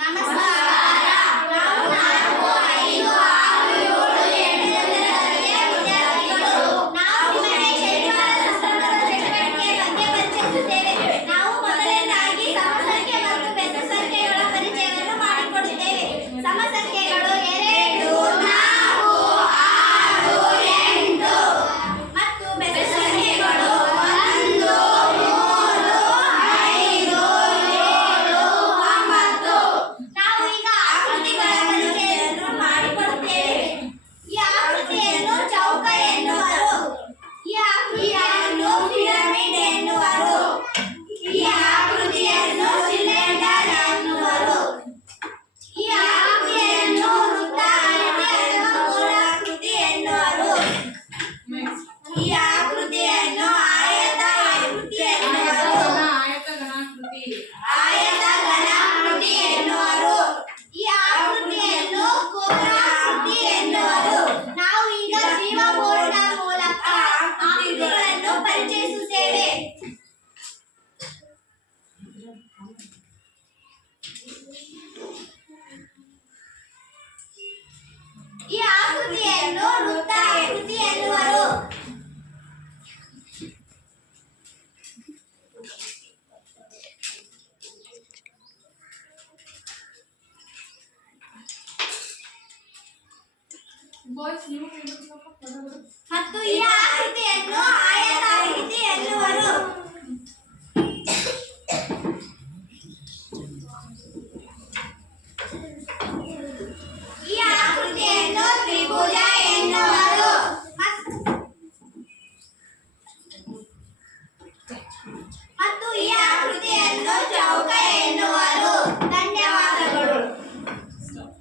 ನಮಸ್ಕಾರ. ನಾವು 4, 5, 6, 7, 8 ವಿದ್ಯಾರ್ಥಿಗಳು. ನಾವು ನಿಮಗೆ ಶನಿವಾರ ಸಂದರ್ಭದ ಚಟುವಟಿಕೆ ಬಗ್ಗೆ ಪರಿಚಯಿಸುತ್ತೇವೆ. ನಾವು ಮೊದಲನೇದಾಗಿ ಸಮಸಂಖ್ಯೆ ಮತ್ತು ಬೆಸ ಸಂಖ್ಯೆಗಳ ಪರಿಚಯವನ್ನು ಮಾಡಿಕೊಡುತ್ತೇವೆ. ಸಮಸಂಖ್ಯೆಗಳು 2, 4, 6, 8 ಮತ್ತು ಬೆಸ ಸಂಖ್ಯೆಗಳು 1, 3, 5, 7, 9. ನಾವು ಈಗ ಆಕೃತಿಗಳ ಪರಿಚಯವನ್ನು ಮಾಡಿಕೊಡುತ್ತೇವೆ. ಈ ಆಕೃತಿಯನ್ನು ಚೌಕ ಎನ್ನುವರು. ಈ ಆಕೃತಿಯನ್ನು ಪಿರಮಿಡ್ ಎನ್ನುವರು. ಈ ಆಕೃತಿಯನ್ನು ಸಿಲಿಂಡರ್ ಎನ್ನುವರು. ಈ ಆಕೃತಿಯನ್ನು ವೃತ್ತಾಕೃತಿ ಅಥವಾ ಗೋಳಾಕೃತಿ ಎನ್ನುವರು. ಈ ಆಕೃತಿಯನ್ನು ಆಯತ ಆಕೃತಿ ಎನ್ನುವರು. ಆಯತ ಘನಾಕೃತಿ ಎನ್ನುವರು. ಈ ಆಕೃತಿಯನ್ನು ಗೋಳಾಕೃತಿ ಎನ್ನುವರು. ನಾವು ಈಗ ಜೀವಕೋಶದ ಮೂಲಕ ಆಕೃತಿಗಳನ್ನು ಪರಿಚಯಿಸುತ್ತೇವೆ. ಈ ಆಕೃತಿಯನ್ನು ವೃತ್ತಾಕೃತಿ ಎನ್ನುವರು. ಮತ್ತು ಈ